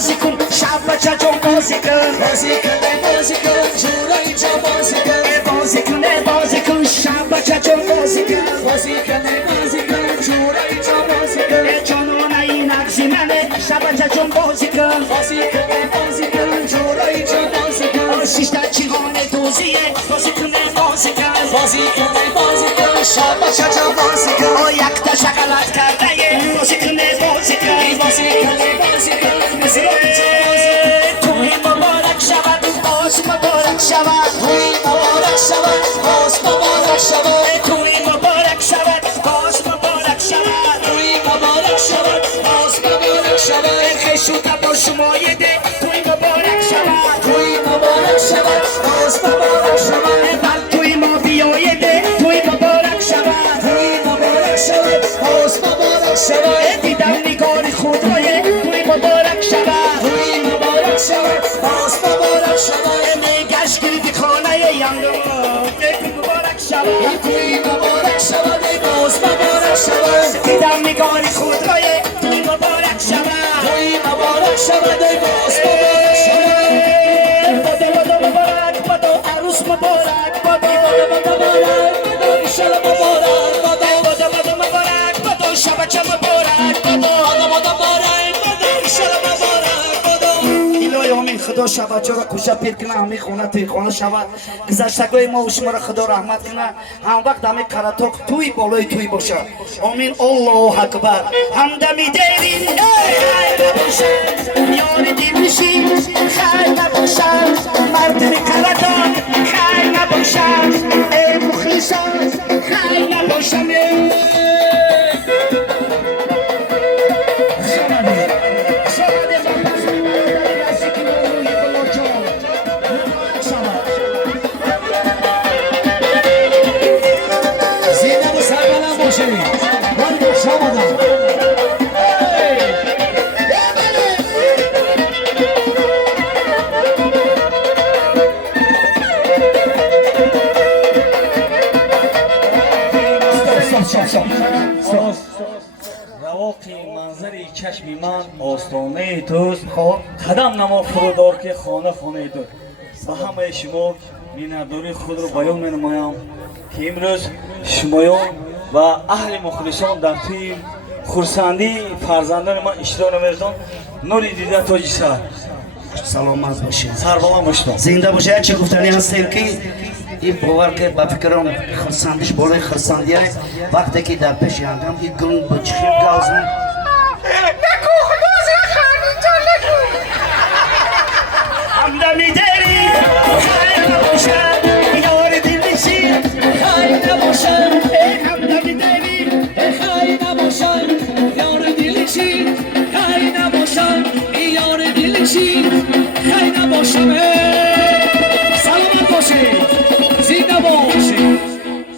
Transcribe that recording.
بازی کن شب بچه جون بازی کن جورا اینجا بازی کن بازی کن شب بچه جون بازی کن جورا اینجا بازی کن جانانه این نقزی منه شب بچه جون بازی کن جورا اینجا بازی کن شیشتا چیغانه دوزیه بازی کن شب بچه جا بازی کن یک تا شکلات کرده بازی کن توی مبارک شود باز مبارک شود توی مبارک شود خشو تبا شمایده توی مبارک شود بل توی ما بیایده توی مبارک شود دیدم نگار خود رایه توی مبارک شود نگشت گردی خانه یندو توی مبارک شود دیدم نگار خود رایه توی مبارک شود بدو مبارک بدو عروس مبارک بدو شبچه مبارک الهی آمین خدا شبچه را کجا پیر کنه همین خونه توی خانه شود گذشتگاه ما و شما را خدا رحمت کنه هم وقت همین کراتاق توی بالای توی باشه آمین الله اکبر همدمی دیرین یار دل میشی خیر نباشم مرد کراتاق خیر نباشم ای مخلصان خیر نباشم رواقی منظری چشمی من آستانه توست قدم نما فرودار که خانه دو با همه شما میناداری خود رو بیان می‌نمایم که امروز شمایان و اهل مخلصان در توی خورسندی فرزندان من اشتراک نمی‌دن نوری دیده تاج سر سلامت باشید سربلند باشید زنده باشه چه گفتنی هستیم که این باور که با فکرم خرسندش بالای خرسندی وقتی که در پیش یندم این گل با چخیم گازم نکو بازی خانی جان نکو همدمی داری خیر نباشد یار دل بشی خیر نباشد همدمی داری خیر نباشن یار دلشی خیر نباشن یار دلشی خیر نباشن